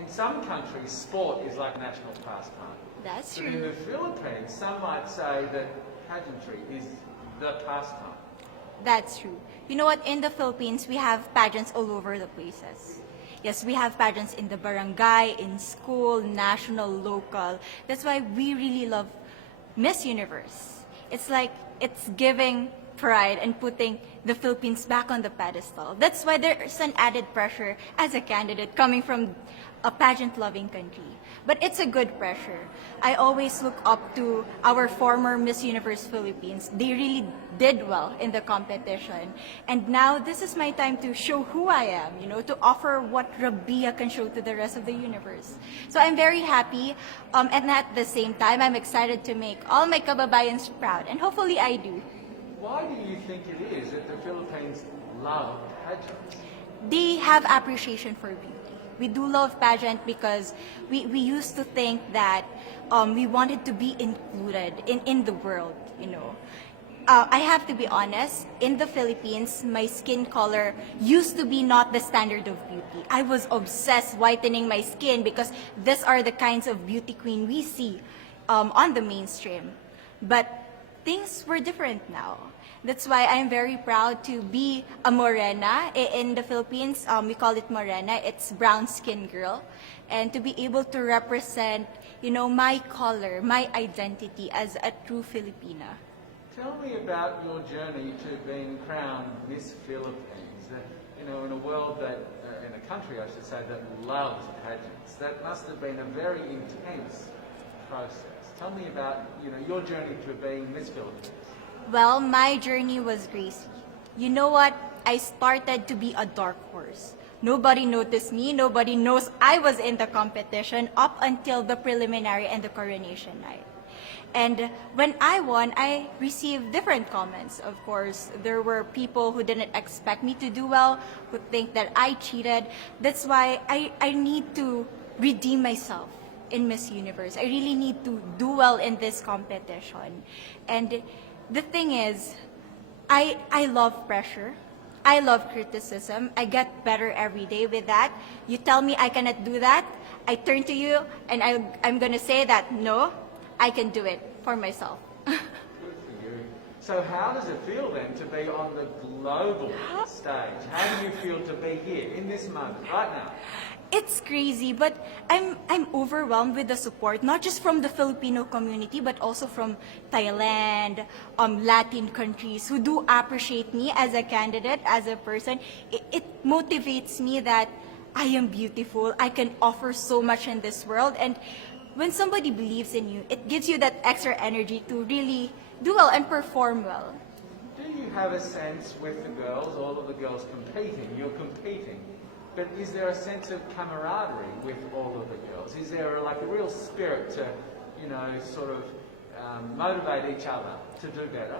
in some countries, sport is like national pastime. That's But in true. the Philippines, some might say that pageantry is the pastime. That's true. You know what? In the Philippines, we have pageants all over the places. Yes, we have pageants in the barangay, in school, national, local. That's why we really love Miss Universe. It's like it's giving pride and putting the Philippines back on the pedestal. That's why there's an added pressure as a candidate coming from a pageant-loving country. But it's a good pressure. I always look up to our former Miss Universe Philippines. They really did well in the competition. And now this is my time to show who I am, to offer what Rabiya can show to the rest of the universe. So I'm very happy, and at the same time, I'm excited to make all my kababayans proud, and hopefully I do. Why do you think it is that the Philippines love pageants? They have appreciation for beauty. We do love pageant because we used to think that we wanted to be included in the world. I have to be honest, in the Philippines, my skin color used to be not the standard of beauty. I was obsessed whitening my skin because these are the kinds of beauty queen we see on the mainstream. But things were different now. That's why I'm very proud to be a morena. In the Philippines, we call it morena. It's brown skin girl. And to be able to represent, my color, my identity as a true Filipina. Tell me about your journey to being crowned Miss Philippines. In a world that, in a country I should say, that loves pageants. That must have been a very intense process. Tell me about, your journey to being Miss Philippines. Well, my journey was crazy. You know what? I started to be a dark horse. Nobody noticed me. Nobody knows I was in the competition up until the preliminary and the coronation night. And when I won, I received different comments. Of course, there were people who didn't expect me to do well, who think that I cheated. That's why I need to redeem myself in Miss Universe. I really need to do well in this competition. And the thing is, I love pressure. I love criticism. I get better every day with that. You tell me I cannot do that, I turn to you and I'm going to say that, no, I can do it for myself. Good for you. So how does it feel then to be on the global stage? How do you feel to be here in this moment, right now? It's crazy, but I'm overwhelmed with the support, not just from the Filipino community, but also from Thailand, Latin countries who do appreciate me as a candidate, as a person. It motivates me that I am beautiful, I can offer so much in this world, and when somebody believes in you, it gives you that extra energy to really do well and perform well. Do you have a sense with the girls, all of the girls competing, you're competing, but is there a sense of camaraderie with all of the girls? Is there a real spirit to, sort of motivate each other to do better?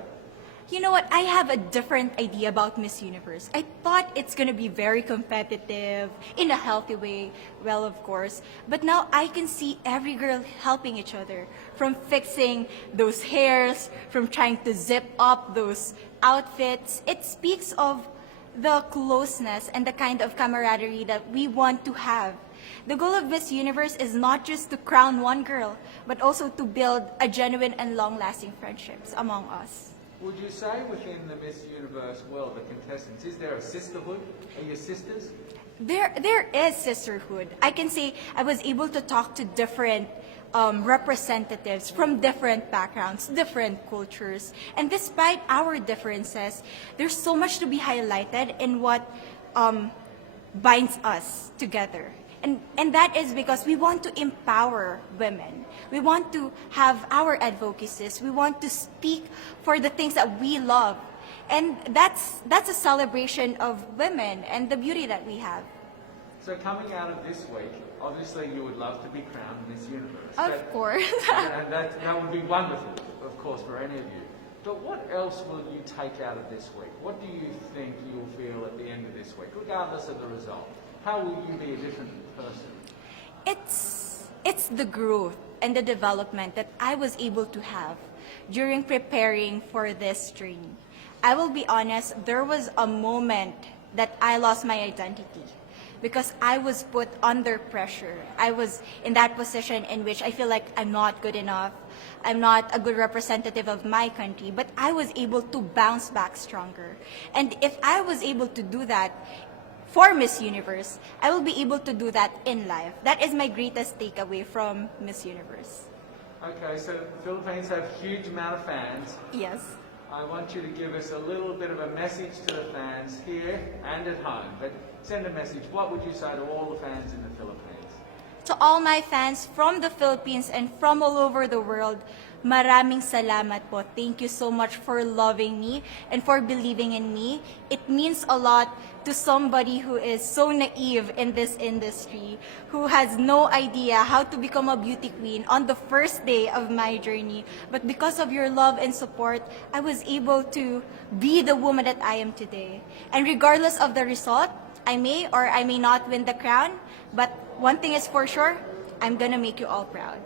You know what? I have a different idea about Miss Universe. I thought it's going to be very competitive, in a healthy way, well, of course. But now I can see every girl helping each other, from fixing those hairs, from trying to zip up those outfits. It speaks of the closeness and the kind of camaraderie that we want to have. The goal of Miss Universe is not just to crown one girl, but also to build a genuine and long-lasting friendships among us. Would you say within the Miss Universe world, the contestants, is there a sisterhood? Are you sisters? There is sisterhood. I can say I was able to talk to different representatives from different backgrounds, different cultures. And despite our differences, there's so much to be highlighted in what binds us together. And that is because we want to empower women. We want to have our advocacies. We want to speak for the things that we love. And that's a celebration of women and the beauty that we have. So coming out of this week, obviously you would love to be crowned Miss Universe. Of course. And that would be wonderful, of course, for any of you. But what else will you take out of this week? What do you think you'll feel at the end of this week, regardless of the result? How will you be a different person? It's the growth and the development that I was able to have during preparing for this training. I will be honest, there was a moment that I lost my identity. because I was put under pressure. I was in that position in which I feel like I'm not good enough. I'm not a good representative of my country, but I was able to bounce back stronger. And if I was able to do that for Miss Universe, I will be able to do that in life. That is my greatest takeaway from Miss Universe. Okay, so the Philippines have huge amount of fans. Yes. I want you to give us a little bit of a message to the fans here and at home. But send a message. What would you say to all the fans in the Philippines? To all my fans from the Philippines and from all over the world, maraming salamat po. Thank you so much for loving me and for believing in me. It means a lot to somebody who is so naive in this industry, who has no idea how to become a beauty queen on the first day of my journey. But because of your love and support, I was able to be the woman that I am today. And regardless of the result, I may or I may not win the crown, but one thing is for sure, I'm gonna make you all proud.